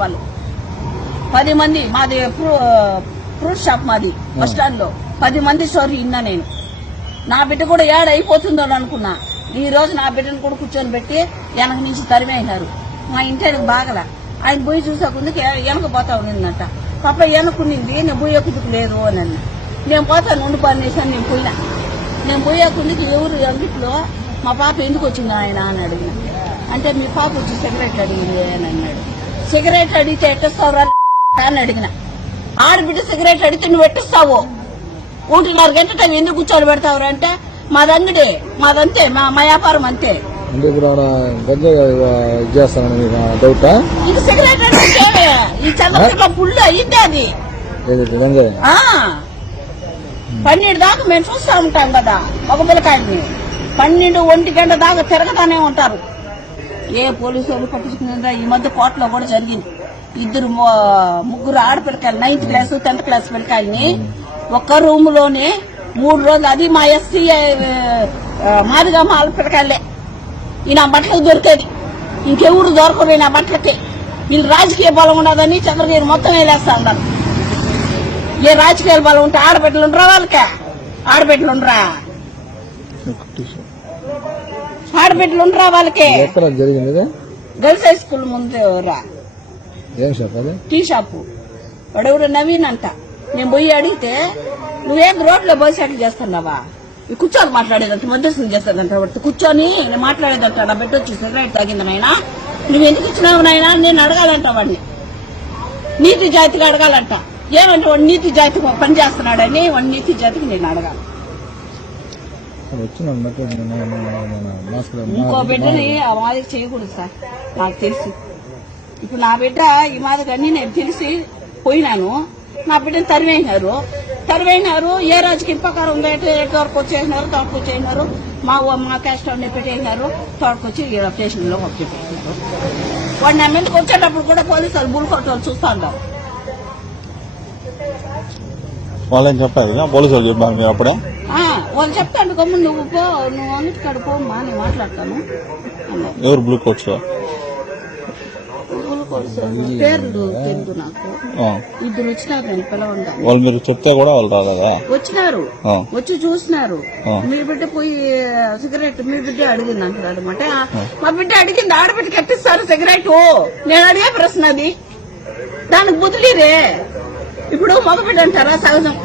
వాళ్ళు. పది మంది మాది ఫ్రూ- ఫ్రూట్ షాప్ మాది బస్ స్టాండ్లో పది మంది స్టోరీ విన్నా నేను. నా బిడ్డ కూడా ఏడ అయిపోతుందో అని అనుకున్నా. ఈ రోజు నా బిడ్డను కూడా కూర్చొని పెట్టి వెనక నుంచి తరిమేసినారు. మా ఇంటి ఆయనకు బాగల. ఆయన పోయి చూసాకుందుకు వెనక పోతా ఉన్నిందంట. పాప వెనకునింది నేను పోయేకుందుకు లేదు అని అన్న. నేను పోతాను ఉండి పనిచేసాను నేను పోయినా. నేను పోయేకుందుకు ఎవరు అంగిట్లో మా పాప ఎందుకు వచ్చింది ఆయన అని అడిగిన. అంటే మీ పాప వచ్చి సిగరెట్ అడిగింది అని అన్నాడు. సిగరెట్ అడిగితే ఎట్టిస్తావురా? అని అడిగిన. ఆడబిడ్డ సిగరెట్ అడిగితే నువ్వు ఎట్టిస్తావు? ఒకటిన్నర గంట టైం ఎందుకు కూర్చొని పెడతావు అంటే మాది అంగడి మాదంతే మా మా వ్యాపారం అంతే. ఇది సిగరెట్ అంటే ఈ అయ్యింది అది. పన్నెండు దాకా మేము చూస్తూ ఉంటాం కదా ఒక పిల్లకాయని పన్నెండు ఒంటి గంట దాకా తిరగతానే ఉంటారు. ఏ పోలీసు వాళ్ళు పట్టించుకునేదా ఈ మధ్య కోర్టులో కూడా జరిగింది. ఇద్దరు ముగ్గురు ఆడపిల్లకాయలు నైన్త్ క్లాస్ టెన్త్ క్లాస్ పిల్లకాయల్ని ఒక్క రూమ్లోనే మూడు రోజులు అది మా ఎస్సీ మాదిగా మా ఆడపిల్లకాయలే ఈ నా బట్టలకు దొరికేది. ఇంకెవరు దొరకరు నా బట్టలకి. వీళ్ళు రాజకీయ బలం ఉండదని చంద్రగిరి మొత్తం వేలేస్తా ఉన్నారు. ఏ రాజకీయ బలం ఉంటే ఆడబిడ్డలు ఉండరా వాళ్ళకే? ఆడబిడ్డలు ఉండరా? ఆడబిడ్డలు ఉండరా వాళ్ళకి? ఎక్కడ జరిగింది ఇది? గర్ల్స్ హై స్కూల్ ముందు రా ఏం షాప్ అది? Tea shop. వాడెవరు నవీన్ అంట. నేను పోయి అడిగితే నువ్వేం రోడ్లో బస్ ఎట్లా చేస్తున్నావా? కూర్చొని మాట్లాడేదంట మధ్యస్థం చేస్తాడంట వాడితో కూర్చొని నేను మాట్లాడేదంట నా బిడ్డ వచ్చి సిగరెట్ తాగింది నాయన. నువ్వు ఎందుకు ఇచ్చినావు నాయన? నేను అడగాలంట వాడిని. నీతి జాతికి అడగాలంట. ఏమంటే వాడు నీతి జాతికి పని చేస్తున్నాడని వాడి నీతి జాతికి నేను అడగాలి. ఇంకో బిడ్డని ఆ మాదిరి చేయకూడదు సార్. నాకు తెలుసు. ఇప్పుడు నా బిడ్డ ఈ మాదిరి అన్ని నేను తెలిసి పోయినాను. నా బిడ్డని తరివేసినారు. తరివేసినారు. ఏ రాజకీయ ప్రకారం ఉందో ఎటు వరకు వచ్చేసినారు తోటకు వచ్చేసినారు. మా మా క్యాస్ట్ పెట్టేసినారు. తోటకొచ్చి ఈడ స్టేషన్లో చెప్పేసినారు వాడు నా మీదకి వచ్చేటప్పుడు కూడా పోలీసు వాళ్ళు బుల్ కొట్టాలు చూస్తా ఉంటాం వాళ్ళేం చెప్పారు? పోలీసు వాళ్ళు చెప్పారు మీరు అప్పుడే? వాళ్ళు చెప్తాడు గమ్ము నువ్వు పో నువ్వు అన్నిటికాడ పోమ్మా నేను మాట్లాడతాను. ఎవరు బ్లూ కోట్స్ పేర్లు తెలుగు నాకు. ఇద్దరు వచ్చినారు నేను పిలవంగా వాళ్ళు మీరు చెప్తే కూడా వాళ్ళు రాలేదా? వచ్చినారు. వచ్చి చూసినారు. మీ బిడ్డ పోయి సిగరెట్ మీ బిడ్డ అడిగింది అంటారు అనమాట మా బిడ్డ అడిగింది ఆడబిడ్డ కట్టిస్తారు సిగరెట్? నేను అడిగే ప్రశ్న అది. దానికి బుదిలీరే ఇప్పుడు మగ బిడ్డ అంటారా సహజం?